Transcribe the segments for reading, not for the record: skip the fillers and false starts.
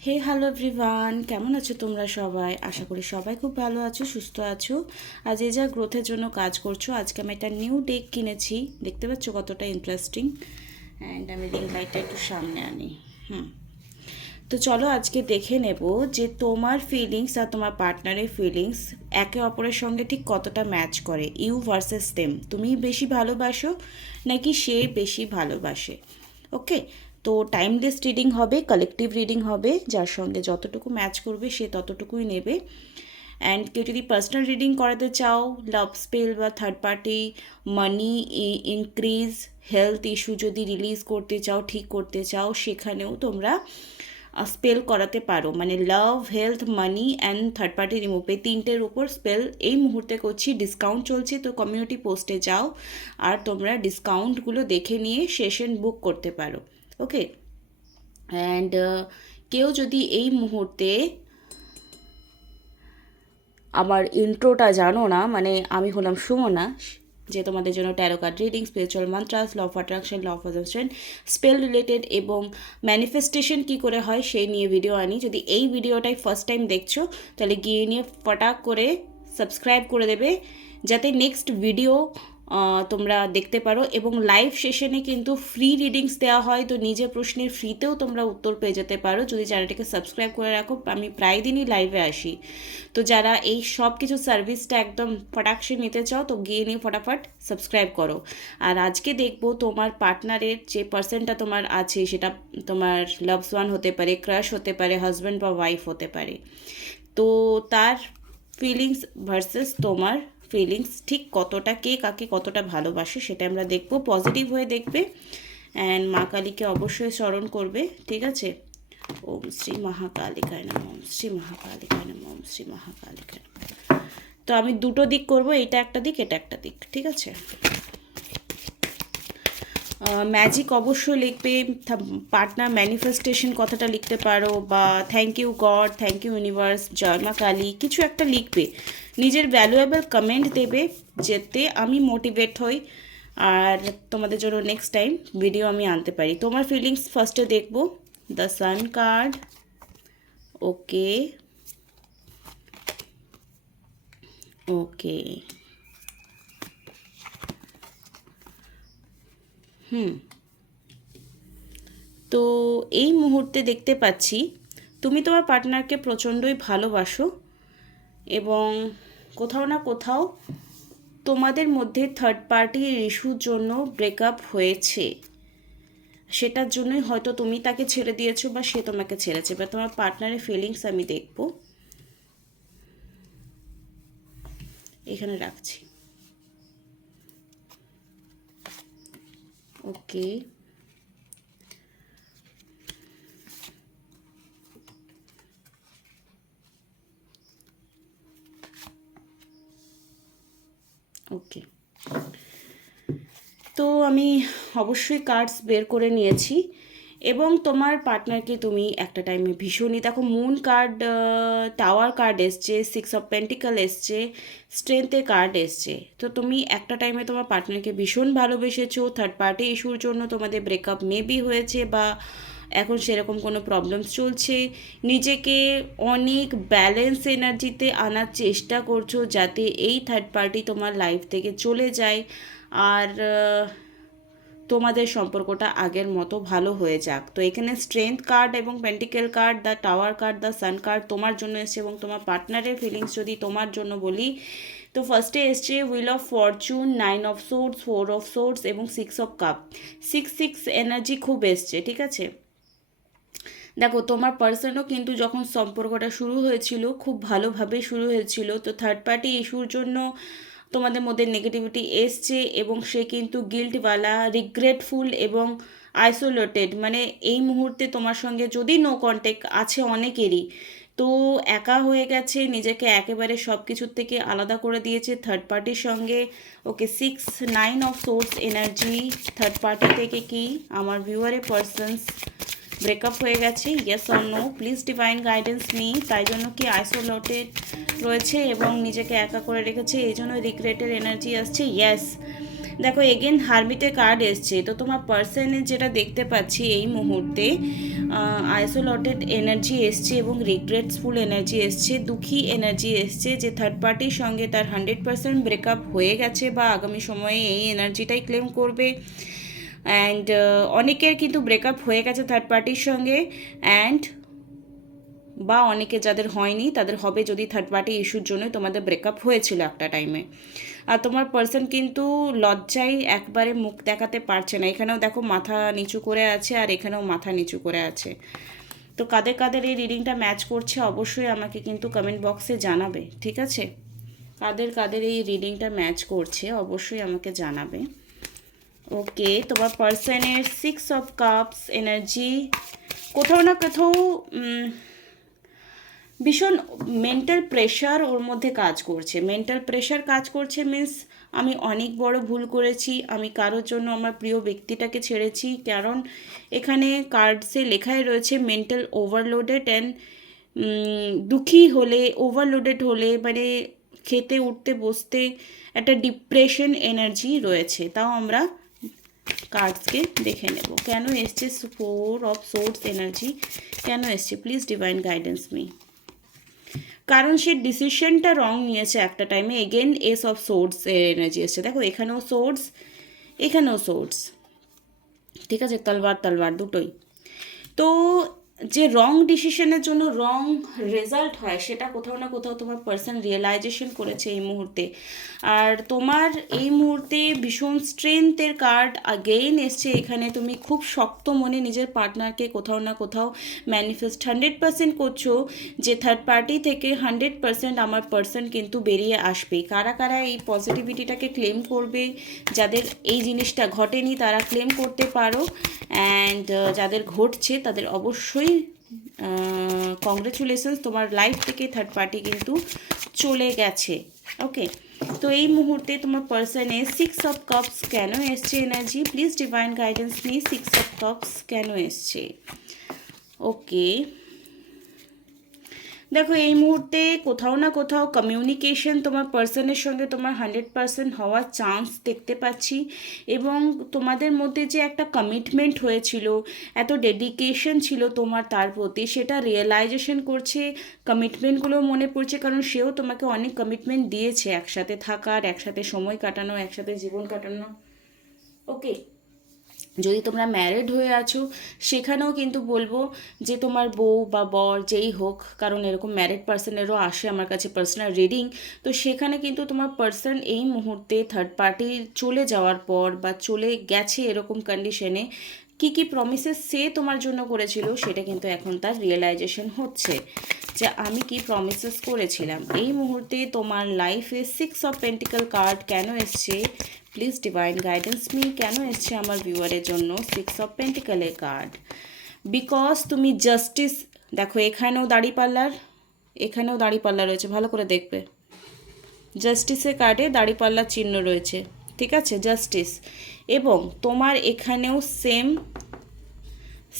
হে hello everyone, কেমন আছো তোমরা সবাই? আশা করি সবাই খুব ভালো আছো, সুস্থ আছো। আজ এই যা গ্রোথের জন্য কাজ করছো। আজকে আমি একটা নিউ ডেক কিনেছি, দেখতে পাচ্ছ কতটা ইন্টারেস্টিং। অ্যান্ড আমি রিং লাইটটা একটু সামনে আনি। হুম তো চলো আজকে দেখে নেব যে তোমার ফিলিংস আর তোমার পার্টনারের ফিলিংস একে অপরের সঙ্গে ঠিক কতটা ম্যাচ করে। ইউ ভার্সেস দেম, তুমি বেশি ভালোবাসো নাকি সে বেশি ভালোবাসে। ওকে, তো টাইমলেস রিডিং হবে, কালেকটিভ রিডিং হবে, যার সঙ্গে যতটুকু ম্যাচ করবে সে ততটুকুই নেবে। অ্যান্ড কেউ যদি পার্সোনাল রিডিং করাতে চাও, লাভ স্পেল বা থার্ড পার্টি, মানি ইনক্রিজ, হেলথ ইস্যু যদি রিলিজ করতে চাও, ঠিক করতে চাও, সেখানেও তোমরা স্পেল করাতে পারো। মানে love, health, money and third party remove, এই তিনটের উপর স্পেল এই মুহূর্তে করছি। ডিসকাউন্ট চলছে, তো কমিউনিটি পোস্টে যাও আর তোমরা ডিসকাউন্টগুলো দেখে নিয়ে সেশন বুক করতে পারো। ওকে, অ্যান্ড কেউ যদি এই মুহূর্তে আমার ইন্ট্রোটা জানো না, মানে আমি হলাম সুমনা, যে তোমাদের জন্য tarot card reading, spiritual mantras, law of attraction, law of attraction, spell related এবং ম্যানিফেস্টেশন কী করে হয় সেই নিয়ে ভিডিও আনি। যদি এই ভিডিওটাই ফার্স্ট টাইম দেখছো তাহলে গিয়ে নিয়ে ফটাক করে সাবস্ক্রাইব করে দেবে, যাতে নেক্সট ভিডিও তোমরা দেখতে পারো। এবং লাইভ সেশনে কিন্তু ফ্রি রিডিংস দেওয়া হয়, তো নিজের প্রশ্নের ফ্রিতেও তোমরা উত্তর পেয়ে যেতে পারো যদি চ্যানেলটিকে সাবস্ক্রাইব করে রাখো। আমি প্রায় দিনই লাইভে আসি, তো যারা এই সব কিছু সার্ভিসটা একদম ফটাকসে নিতে চাও তো গিয়ে নিয়ে ফটাফট সাবস্ক্রাইব করো। আর আজকে দেখবো তোমার পার্টনারের যে পার্সনটা তোমার আছে, সেটা তোমার লাভস ওয়ান হতে পারে, ক্রাশ হতে পারে, হাজব্যান্ড বা ওয়াইফ হতে পারে। তো তার ফিলিংস ভার্সেস তোমার ফিলিংস ঠিক কতটা, কে কাকে কতটা ভালোবাসে সেটা আমরা দেখবো। পজিটিভ হয়ে দেখবে অ্যান্ড মা কালীকে অবশ্যই স্মরণ করবে, ঠিক আছে? ওম শ্রী মহাকালিকায় নমঃ, ওম শ্রী মহাকালিকায় নমঃ, ওম শ্রী মহাকালিকায় নমঃ। তো আমি দুটো দিক করব, এটা একটা দিক, এটা একটা দিক, ঠিক আছে? ম্যাজিক অবশ্যই লিখবে, পার্টনার ম্যানিফেস্টেশন কথাটা লিখতে পারো, বা thank you God, thank you universe, জয় মা কালী, কিছু একটা লিখবে। নিজের ভ্যালুয়েবল কমেন্ট দেবে যাতে আমি মোটিভেট হই আর তোমাদের জন্য নেক্সট টাইম ভিডিও আমি আনতে পারি। তোমার ফিলিংস ফার্স্টে দেখব। দ্য সান কার্ড, ওকে ওকে, তো এই মুহূর্তে দেখতে পাচ্ছি তুমি তোমার পার্টনারকে প্রচণ্ডই ভালোবাসো এবং কোথাও না কোথাও তোমাদের মধ্যে থার্ড পার্টির ইস্যুর জন্য ব্রেকআপ হয়েছে। সেটার জন্যই হয়তো তুমি তাকে ছেড়ে দিয়েছো বা সে তোমাকে ছেড়েছে, বা তোমার পার্টনারের ফিলিংস আমি দেখব। এখানে রাখছি। ওকে, ওকে, তো আমি অবশ্যই কার্ডস বের করে নিয়েছি এবং তোমার পার্টনারকে তুমি একটা টাইমে ভীষণই দেখো। মুন কার্ড, টাওয়ার কার্ড এসছে, সিক্স অফ পেন্টিকাল এসছে, স্ট্রেংথের কার্ড এসছে। তো তুমি একটা টাইমে তোমার পার্টনারকে ভীষণ ভালোবেসেছো, থার্ড পার্টি ইস্যুর জন্য তোমাদের ব্রেকআপ মেবি হয়েছে বা এখন সেরকম কোনো প্রবলেমস চলছে। নিজেকে অনেক ব্যালেন্স এনার্জিতে আনার চেষ্টা করছো যাতে এই থার্ড পার্টি তোমার লাইফ থেকে চলে যায় আর তোমাদের সম্পর্কটা আগের মতো ভালো হয়ে যাক। তো এখানে স্ট্রেংথ কার্ড এবং pentacle card, the tower card, the sun card তোমার জন্য এসছে। এবং তোমার পার্টনারের ফিলিংস যদি তোমার জন্য বলি, তো ফার্স্টে এসছে wheel of fortune, nine of swords, four of swords এবং six of cups. Six six energy খুব এসছে, ঠিক আছে? দেখো তোমার পার্সনও কিন্তু যখন সম্পর্কটা শুরু হয়েছিল খুব ভালোভাবে শুরু হয়েছিল, তো থার্ড পার্টি ইস্যুর জন্য তোমাদের মধ্যে নেগেটিভিটি এসছে এবং সে কিন্তু গিল্টওয়ালা, রিগ্রেটফুল এবং আইসোলেটেড। মানে এই মুহূর্তে তোমার সঙ্গে যদি নো কন্ট্যাক্ট আছে অনেকেরই, তো একা হয়ে গেছে, নিজেকে একেবারে সব কিছুর থেকে আলাদা করে দিয়েছে থার্ড পার্টির সঙ্গে। Okay, six, nine of swords energy third party থেকে কি আমার ভিউয়ারের পার্সনস ব্রেকআপ হয়ে গেছে, yes or no, please divine guidance নেই, তাই জন্য কি আইসোলেটেড রয়েছে এবং নিজেকে একা করে রেখেছে, এই জন্য রিগ্রেটের এনার্জি আসছে, ইয়েস। দেখো এগেন হারমিটের কার্ড এসছে, তো তোমার পার্সনের যেটা দেখতে পাচ্ছি এই মুহূর্তে আইসোলেটেড এনার্জি এসছে এবং রিগ্রেটসফুল এনার্জি এসছে, দুঃখী এনার্জি এসছে, যে থার্ড পার্টির সঙ্গে তার 100% ব্রেকআপ হয়ে গেছে বা আগামী সময়ে এই এনার্জিটাই ক্লেম করবে। অ্যান্ড অনেকের কিন্তু ব্রেকআপ হয়ে গেছে থার্ড পার্টির সঙ্গে, অ্যান্ড বা অনেকে যাদের হয়নি তাদের হবে, যদি থার্ড পার্টি ইস্যুর জন্য তোমাদের ব্রেকআপ হয়েছিল একটা টাইমে। আর তোমার পার্সন কিন্তু লজ্জায় একবারে মুখ দেখাতে পারছে না, এখানেও দেখো মাথা নিচু করে আছে আর এখানেও মাথা নিচু করে আছে। তো কাদের কাদের এই রিডিংটা ম্যাচ করছে অবশ্যই আমাকে কিন্তু কমেন্ট বক্সে জানাবে, ঠিক আছে? কাদের কাদের এই রিডিংটা ম্যাচ করছে অবশ্যই আমাকে জানাবে। ওকে, তোমার পার্সনের 6 অফ কাপস এনার্জি কোথাও না কোথাও ভীষণ মেন্টাল প্রেশার ওর মধ্যে কাজ করছে। মেন্টাল প্রেশার কাজ করছে মিন্স আমি অনেক বড় ভুল করেছি, আমি কারোর জন্য আমার প্রিয় ব্যক্তিটাকে ছেড়েছি, কারণ এখানে কার্ডসে লেখাই রয়েছে মেন্টাল ওভারলোডেড অ্যান্ড দুঃখী হলে, ওভারলোডেড হলে মানে খেতে উঠতে বসতে একটা ডিপ্রেশন এনার্জি রয়েছে। তাও আমরা কার্ডসকে দেখে নেব কেন এসছে 4 অফ সোর্স এনার্জি, কেন এসছে প্লিজ ডিভাইন গাইডেন্স মি। কারণ সে ডিসিশনটা রং নিয়েছে একটা টাইমে। এগেন এস অফ সোর্স এর এনার্জি এসছে, দেখো এখানেও সোর্স এখানেও সোর্স, ঠিক আছে, তলবার তলবার দুটোই। তো যে রং ডিসিশনের জন্য রং রেজাল্ট হয় সেটা কোথাও না কোথাও তোমার পার্সন রিয়েলাইজেশন করেছে এই মুহূর্তে। আর তোমার এই মুহূর্তে ভীষণ স্ট্রেংথের কার্ড আগেইন এসছে এখানে। তুমি খুব শক্ত মনে নিজের পার্টনারকে কোথাও না কোথাও ম্যানিফেস্ট 100% করছো যে থার্ড পার্টি থেকে 100% আমার পার্সন কিন্তু বেরিয়ে আসবে। কারা কারা এই পজিটিভিটিটাকে ক্লেম করবে, যাদের এই জিনিসটা ঘটেনি তারা ক্লেম করতে পারো, অ্যান্ড যাদের ঘটছে তাদের অবশ্যই কংগ্রেচুলেশনস, তোমার লাইফ থেকে থার্ড পার্টি কিন্তু চলে গেছে। ওকে, তো এই মুহূর্তে তোমার পার্সনে 6 অফ কাপস কেন এসছে energy, please divine guidance me. 6 of cups কেন এসছে? ওকে, দেখো এই মুহূর্তে কোথাও না কোথাও কমিউনিকেশন তোমার পার্সনের সঙ্গে তোমার 100% হওয়ার চান্স দেখতে পাচ্ছি, এবং তোমাদের মধ্যে যে একটা কমিটমেন্ট হয়েছিল, এত ডেডিকেশন ছিল তোমার তার প্রতি, সেটা রিয়েলাইজেশন করছে, কমিটমেন্টগুলো মনে পড়ছে, কারণ সেও তোমাকে অনেক কমিটমেন্ট দিয়েছে একসাথে থাকার, একসাথে সময় কাটানো, একসাথে জীবন কাটানো। ওকে, যদি তোমরা ম্যারিড হয়ে আছো সেখানেও কিন্তু বলবো যে তোমার বউ বা বর যেই হোক, কারণ এরকম ম্যারিড পার্সনেরও আসে আমার কাছে পার্সোনাল রিডিং, তো সেখানে কিন্তু তোমার পার্সন এই মুহূর্তে থার্ড পার্টি চলে যাওয়ার পর বা চলে গেছে এরকম কন্ডিশনে কি কি প্রমিসেস সে তোমার জন্য করেছিল সেটা কিন্তু এখন তার রিয়েলাইজেশন হচ্ছে যে আমি কি প্রমিসেস করেছিলাম। এই মুহূর্তে তোমার লাইফে 6 অফ পেন্টিকল কার্ড কেন এসছে, প্লিজ ডিভাইন গাইডেন্স মি, কেন এসছে আমার ভিউয়ারের জন্য 6 অফ পেন্টিকলের কার্ড? বিকজ তুমি জাস্টিস, দেখো এখানেও দাড়িপাল্লার, এখানেও দাড়িপাল্লা রয়েছে, ভালো করে দেখবে, জাস্টিসের কার্ডে দাড়িপাল্লার চিহ্ন রয়েছে, ঠিক আছে, জাস্টিস, এবং তোমার এখানেও সেম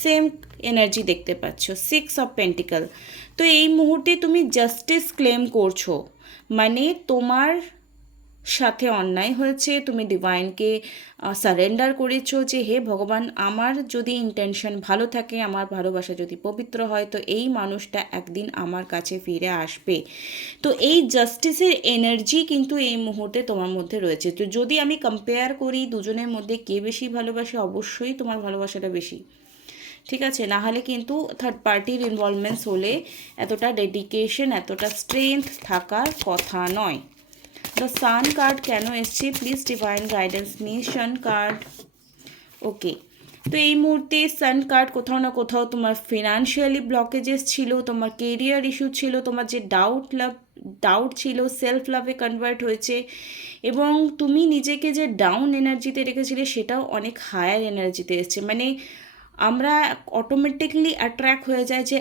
সেম এনার্জি দেখতে পাচ্ছ 6 অফ পেন্টিকল। তো এই মুহূর্তে তুমি জাস্টিস ক্লেম করছো, মানে তোমার সাথে অন্যায় হয়েছে, তুমি ডিভাইনকে সারেন্ডার করেছো যে হে ভগবান, আমার যদি ইন্টেনশন ভালো থাকে, আমার ভালোবাসা যদি পবিত্র হয়, তো এই মানুষটা একদিন আমার কাছে ফিরে আসবে। তো এই জাস্টিসের এনার্জি কিন্তু এই মুহূর্তে তোমার মধ্যে রয়েছে। তো যদি আমি কম্পেয়ার করি দুজনের মধ্যে কে বেশি ভালোবাসে, অবশ্যই তোমার ভালোবাসাটা বেশি, ঠিক আছে, না হলে কিন্তু থার্ড পার্টির ইনভলভমেন্টস হলে এতটা ডেডিকেশন, এতটা স্ট্রেংথ থাকার কথা নয়। দ্য সান কার্ড কেন এসছে, please divine guidance me. Sun card, okay, তো এই মুহূর্তে সান কার্ড কোথাও না কোথাও তোমার ফিনান্সিয়ালি ব্লকেজেস ছিল, তোমার কেরিয়ার ইস্যু ছিল, তোমার যে ডাউট ছিল সেলফ লাভে কনভার্ট হয়েছে, এবং তুমি নিজেকে যে ডাউন এনার্জিতে রেখেছিলে সেটাও অনেক হায়ার এনার্জিতে এসছে। মানে আমরা অটোমেটিকলি অ্যাট্রাক্ট হয়ে যায় যে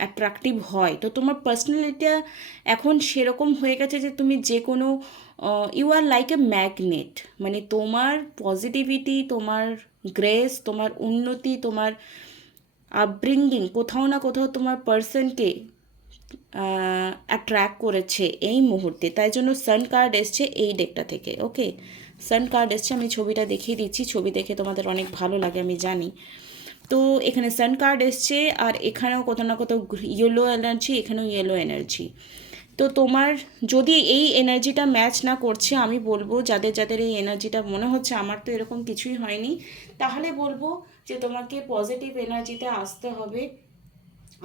অ্যাট্রাকটিভ হয়, তো তোমার পার্সোনালিটিটা এখন সেরকম হয়ে গেছে যে তুমি যে কোনো you are like a magnet, মানে তোমার পজিটিভিটি, তোমার গ্রেস, তোমার উন্নতি, তোমার আপব্রিঙ্গিং কোথাও না কোথাও তোমার পার্সনকে অ্যাট্রাক্ট করেছে এই মুহূর্তে, তাই জন্য সান কার্ড এসছে এই ডেকটা থেকে। ওকে, সান কার্ড এসছে, আমি ছবিটা দেখিয়ে দিচ্ছি, ছবি দেখে তোমাদের অনেক ভালো লাগে আমি জানি। তো এখানে সান কার্ড এসছে, আর এখানেও কোথাও না কোথাও ইয়েলো এনার্জি, এখানেও ইয়েলো এনার্জি। তো তোমার যদি এই এনার্জিটা ম্যাচ না করছে, আমি বলবো যাদের যাদের এই এনার্জিটা মনে হচ্ছে আমার তো এরকম কিছুই হয়নি, তাহলে বলবো যে তোমাকে পজিটিভ এনার্জিতে আসতে হবে।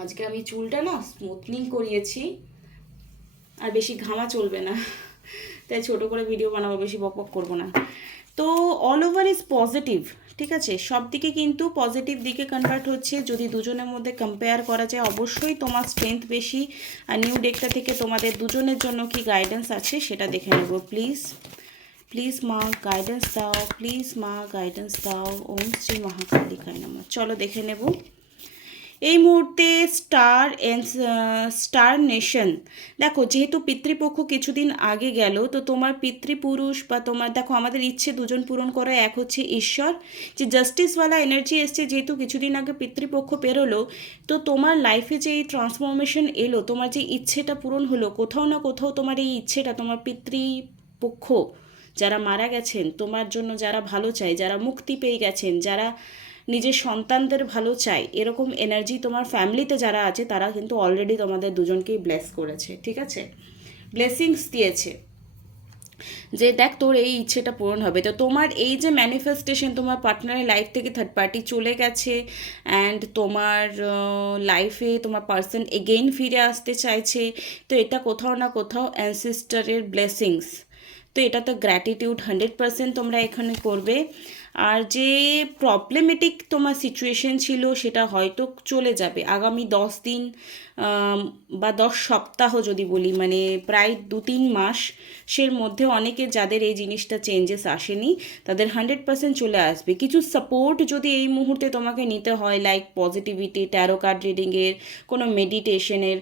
আজকে আমি চুলটা না স্মুথনিং করিয়েছি, আর বেশি ঘামা চলবে না, তাই ছোটো করে ভিডিও বানাবো, বেশি বক বক করবো না। তো অল ওভার ইজ পজিটিভ, ঠিক আছে, সব দিকে কিন্তু পজিটিভ দিকে কনভার্ট হচ্ছে। যদি দুজনের মধ্যে কম্পেয়ার করা যায়, অবশ্যই তোমার স্ট্রেংথ বেশি। আর নিউ ডেকটা থেকে তোমাদের দুজনের জন্য কি গাইডেন্স আছে সেটা দেখে নেব। প্লিজ প্লিজ মা গাইডেন্স দাও, প্লিজ মা গাইডেন্স দাও, ওম শ্রী মহাকালিকায় নমঃ। চলো দেখে নেব এই মুহূর্তে স্টার নেশন। দেখো, যেহেতু পিতৃপক্ষ কিছুদিন আগে গেল, তো তোমার পিতৃপুরুষ বা তোমার, দেখো আমাদের ইচ্ছে দুজন পূরণ করে, এক হচ্ছে ঈশ্বর, যে জাস্টিসওয়ালা এনার্জি এসছে, যেহেতু কিছুদিন আগে পিতৃপক্ষ পেরোলো, তো তোমার লাইফে যে এই ট্রান্সফরমেশন এলো, তোমার যে ইচ্ছেটা পূরণ হলো, কোথাও না কোথাও তোমার এই ইচ্ছেটা তোমার পিতৃপক্ষ যারা মারা গেছেন তোমার জন্য, যারা ভালো চায়, যারা মুক্তি পেয়ে গেছেন, যারা নিজের সন্তানদের ভালো চায়, এরকম এনার্জি তোমার ফ্যামিলিতে যারা আছে তারা কিন্তু অলরেডি তোমাদের দুজনকেই ব্লেস করেছে, ঠিক আছে, ব্লেসিংস দিয়েছে যে দেখ তোর এই ইচ্ছেটা পূরণ হবে। তো তোমার এই যে ম্যানিফেস্টেশন, তোমার পার্টনারের লাইফ থেকে থার্ড পার্টি চলে গেছে, অ্যান্ড তোমার লাইফে তোমার পার্সন এগেইন ফিরে আসতে চাইছে, তো এটা কোথাও না কোথাও অ্যানসিস্টারের ব্লেসিংস। তো এটা তো গ্র্যাটিটিউড 100% তোমরা এখানে করবে। আর যে প্রবলেমেটিক তোমার সিচুয়েশন ছিল সেটা হয়তো চলে যাবে আগামী 10 দিন বা 10 সপ্তাহ যদি বলি, মানে প্রায় 2-3 মাস সের মধ্যে অনেকে যাদের এই জিনিসটা চেঞ্জেস আসেনি তাদের 100% চলে আসবে। কিছু সাপোর্ট যদি এই মুহূর্তে তোমাকে নিতে হয়, লাইক পজিটিভিটি, ট্যারো কার্ড রিডিংয়ের, কোনো মেডিটেশনের,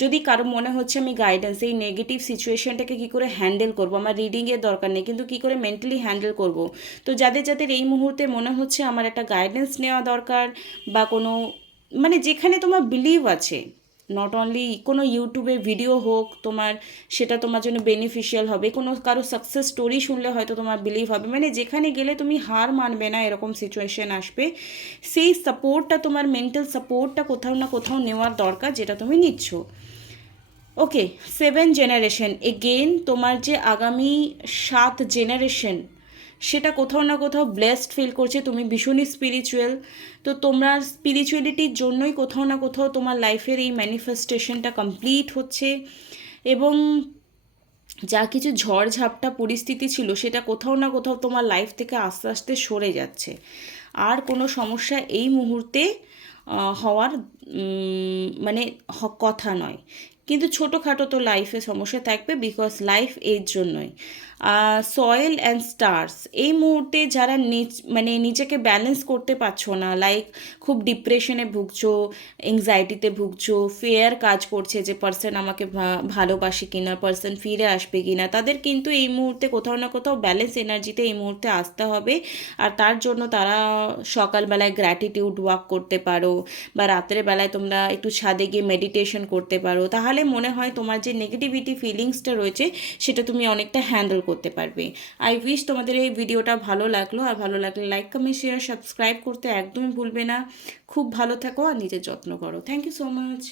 যদি কারো মনে হচ্ছে আমি গাইডেন্স, এই নেগেটিভ সিচুয়েশনটাকে কী করে হ্যান্ডেল করবো, আমার রিডিংয়ের দরকার নেই, কিন্তু কী করে মেন্টালি হ্যান্ডেল করব, তো যাদের যাদের এই মুহূর্তে মনে হচ্ছে আমার একটা গাইডেন্স নেওয়া দরকার, বা কোনো মানে যেখানে তোমার বিলিভ আছে, নট অনলি কোনো ইউটিউবে ভিডিও হোক তোমার, সেটা তোমার জন্য বেনিফিশিয়াল হবে, কোনো কারো সাকসেস স্টোরি শুনলে হয়তো তোমার বিলিভ হবে, মানে যেখানে গেলে তুমি হার মানবে না এরকম সিচুয়েশন আসবে, সেই সাপোর্টটা, তোমার মেন্টাল সাপোর্টটা কোথাও না কোথাও নেওয়ার দরকার, যেটা তুমি নিচ্ছ। ওকে, 7 জেনারেশন, এগেন তোমার যে আগামী 7 জেনারেশন, সেটা কোথাও না কোথাও ব্লেসড ফিল করছে, তুমি ভীষণই স্পিরিচুয়াল, তো তোমরা স্পিরিচুয়ালিটির জন্যই কোথাও না কোথাও তোমার লাইফের এই ম্যানিফেস্টেশনটা কমপ্লিট হচ্ছে, এবং যা কিছু ঝড়ঝাপটা পরিস্থিতি ছিল সেটা কোথাও না কোথাও তোমার লাইফ থেকে আস্তে আস্তে সরে যাচ্ছে। আর কোনো সমস্যা এই মুহূর্তে হওয়ার মানে কথা নয়, কিন্তু ছোটোখাটো তো লাইফে সমস্যা থাকবে, বিকজ লাইফ এর জন্যই। সয়েল অ্যান্ড স্টার্স, এই মুহূর্তে যারা মানে নিজেকে ব্যালেন্স করতে পারছো না, লাইক খুব ডিপ্রেশনে ভুগছো, এংজাইটিতে ভুগছো, ফেয়ার কাজ করছে যে পার্সন আমাকে ভালোবাসে কিনা, পার্সন ফিরে আসবে কিনা, তাদের কিন্তু এই মুহূর্তে কোথাও না কোথাও ব্যালেন্স এনার্জিতে এই মুহূর্তে আসতে হবে। আর তার জন্য তারা সকালবেলায় গ্র্যাটিটিউড ওয়াক করতে পারো, বা রাতের বেলায় তোমরা একটু ছাদে গিয়ে মেডিটেশন করতে পারো, তাহলে মনে হয় তোমার যে নেগেটিভিটি ফিলিংসটা রয়েছে সেটা তুমি অনেকটা হ্যান্ডেল করতে পারবে। আই উইশ তোমাদের এই ভিডিওটা ভালো লাগলো, আর ভালো লাগলে লাইক, কমেন্ট, শেয়ার, সাবস্ক্রাইব করতে একদমই ভুলবে না। খুব ভালো থাকো আর নিজের যত্ন করো। Thank you so much.